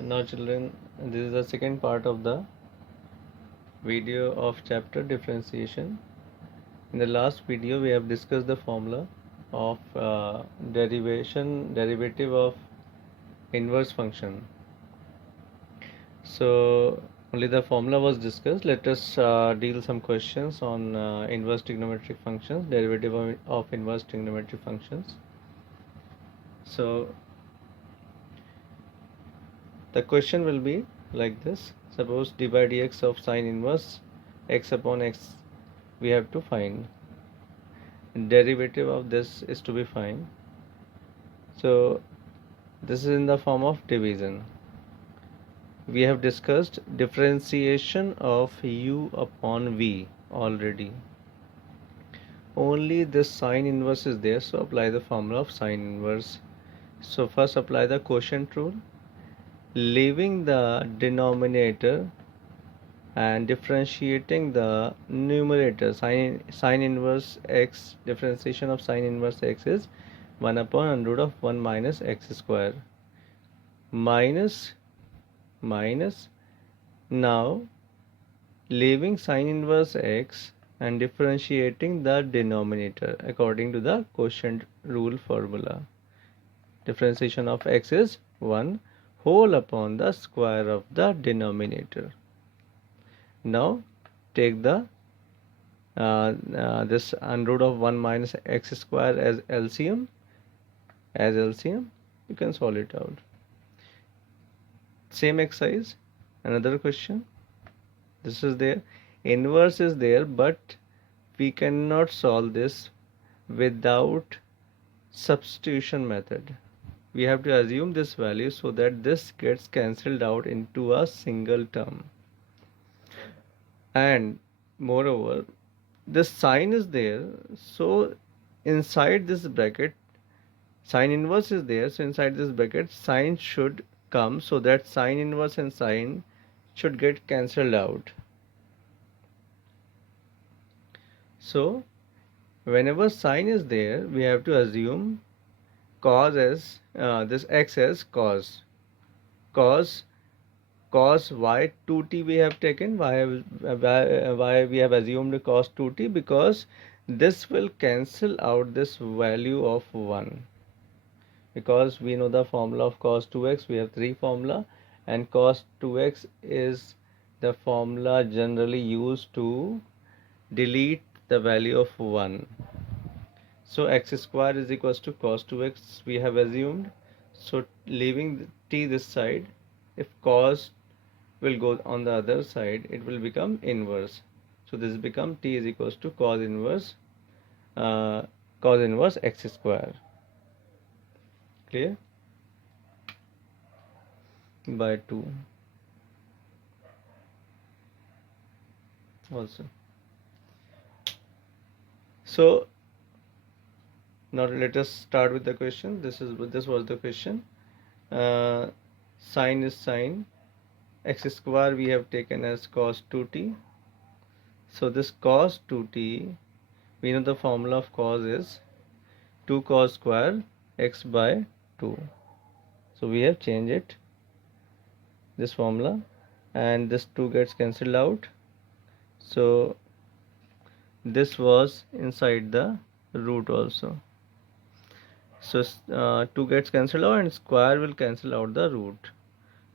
Now children, this is the second part of the video of chapter differentiation. In the last video we have discussed the formula of derivative of inverse function. So only the formula was discussed. Let us deal some questions on inverse trigonometric functions, derivative of inverse trigonometric functions. So the question will be like this. Suppose dy dx of sine inverse x upon x we have to find. Derivative of this is to be found. So this is in the form of division. We have discussed differentiation of u upon v already. Only this sine inverse is there, so apply the formula of sine inverse. So first apply the quotient rule, leaving the denominator and differentiating the numerator. Sine inverse x, differentiation of sine inverse x is 1 upon under root of 1 minus x square minus now leaving sine inverse x and differentiating the denominator according to the quotient rule formula. Differentiation of x is 1 whole upon the square of the denominator. Now take the this under root of 1 minus x square as LCM. You can solve it out. Same exercise, another question. This is there, inverse is there, but we cannot solve this without substitution method. We have to assume this value so that this gets cancelled out into a single term. And moreover, this sign is there, so inside this bracket sine inverse is there, so inside this bracket sine should come, so that sine inverse and sine should get cancelled out. So whenever sine is there, we have to assume cos as this x as cos y 2t we have taken. Why we have assumed cos 2t? Because this will cancel out this value of 1, because we know the formula of cos 2x. We have three formula, and cos 2x is the formula generally used to delete the value of 1. So x square is equals to cos 2x we have assumed. So leaving t this side, if cos will go on the other side, it will become inverse. So this become t is equals to cos inverse x square. Clear? By 2 also. So now let us start with the question. This was the question. Sine is sine, x square we have taken as cos 2t. So this cos 2t, we know the formula of cos is 2 cos square x by 2. So we have changed it, this formula, and this 2 gets cancelled out. So this was inside the root also. So 2 gets cancelled out and square will cancel out the root.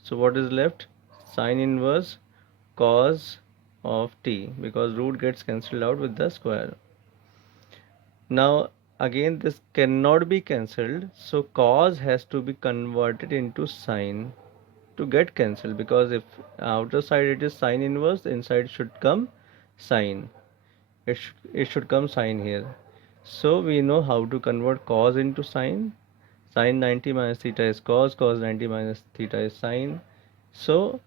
So what is left? Sine inverse cos of t, because root gets cancelled out with the square. Now again this cannot be cancelled, so cos has to be converted into sine to get cancelled, because if outer side it is sine inverse, inside should come sine. It should come sine here. So we know how to convert cos into sine. Sine 90 minus theta is cos 90 minus theta is sine. So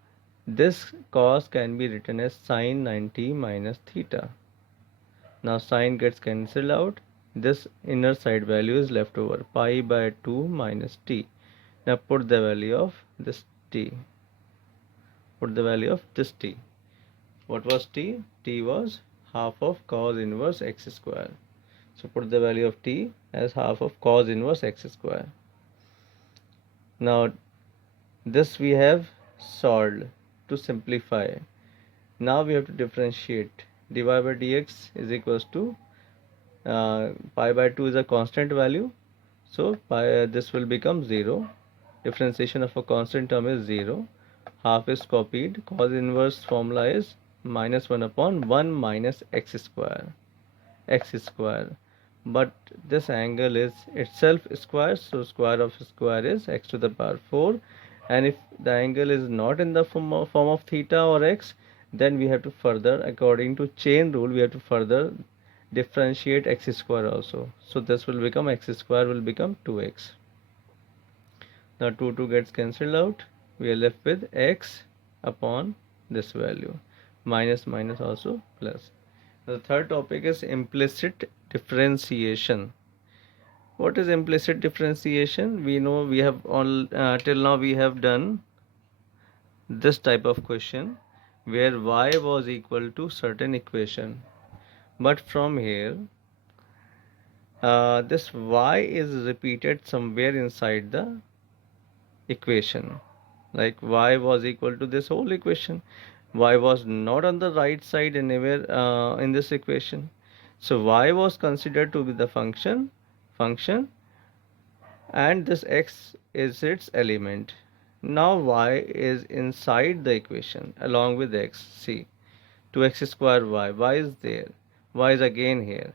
this cos can be written as sine 90 minus theta. Now sine gets cancelled out. This inner side value is left over, pi by 2 minus t. Now put the value of this t. Put the value of this t. What was t? T was half of cos inverse x square. So put the value of t as half of cos inverse x square. Now This we have solved to simplify. Now we have to differentiate. dy by dx is equals to pi by 2 is a constant value, so this will become 0. Differentiation of a constant term is 0. Half is copied. Cos inverse formula is minus 1 upon 1 minus x square. But this angle is itself square, so square of square is x to the power 4. And if the angle is not in the form of theta or x, then we have to further, according to chain rule, we have to further differentiate x square also. So this will become x square will become 2x. Now 2 gets cancelled out. We are left with x upon this value. Minus minus also plus. The third topic is implicit differentiation. What is implicit differentiation? We know we have all till now we have done this type of question where y was equal to certain equation, but from here this y is repeated somewhere inside the equation. Like y was equal to this whole equation. Y was not on the right side anywhere in this equation. So y was considered to be the function, and this x is its element. Now y is inside the equation along with x. See, 2x square y is there, y is again here.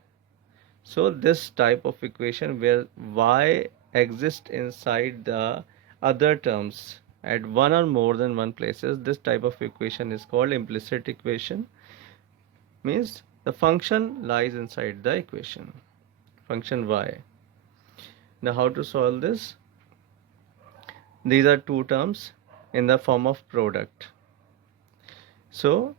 So this type of equation where y exists inside the other terms at one or more than one places, this type of equation is called implicit equation. Means the function lies inside the equation, function y. Now how to solve this? These are two terms in the form of product. So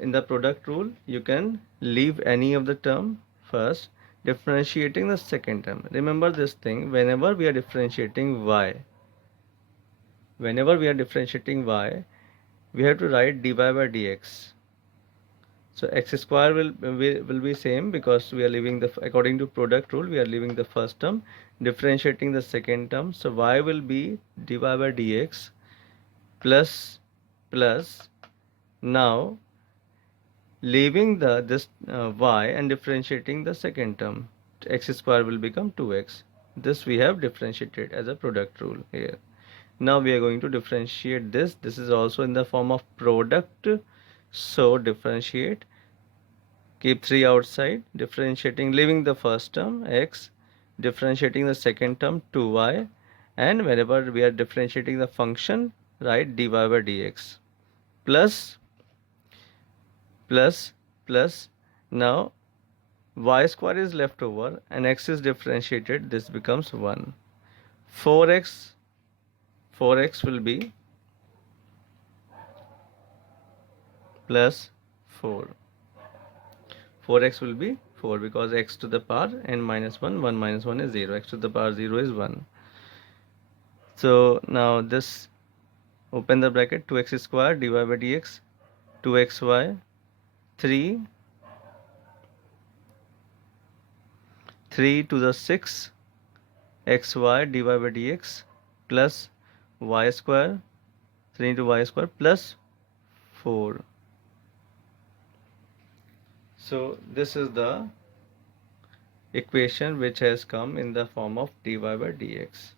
in the product rule, you can leave any of the term first, differentiating the second term. Remember this thing, whenever we are differentiating y, we have to write dy by dx. So x square will be same because we are leaving the, according to product rule, we are leaving the first term, differentiating the second term. So y will be dy by dx plus now leaving this y and differentiating the second term, x square will become 2x. This we have differentiated as a product rule here. Now we are going to differentiate this. This is also in the form of product. So differentiate, keep 3 outside, differentiating, leaving the first term x, differentiating the second term 2y, and whenever we are differentiating the function, write dy by dx plus now y square is left over and x is differentiated, this becomes 1. 4x will be plus 4. 4x will be 4 because x to the power n minus 1, 1 minus 1 is 0, x to the power 0 is 1. So now this, open the bracket, 2x square dy by dx, 2xy, 3 to the 6 xy dy by dx plus y square, 3 into y square plus 4. So this is the equation which has come in the form of dy by dx.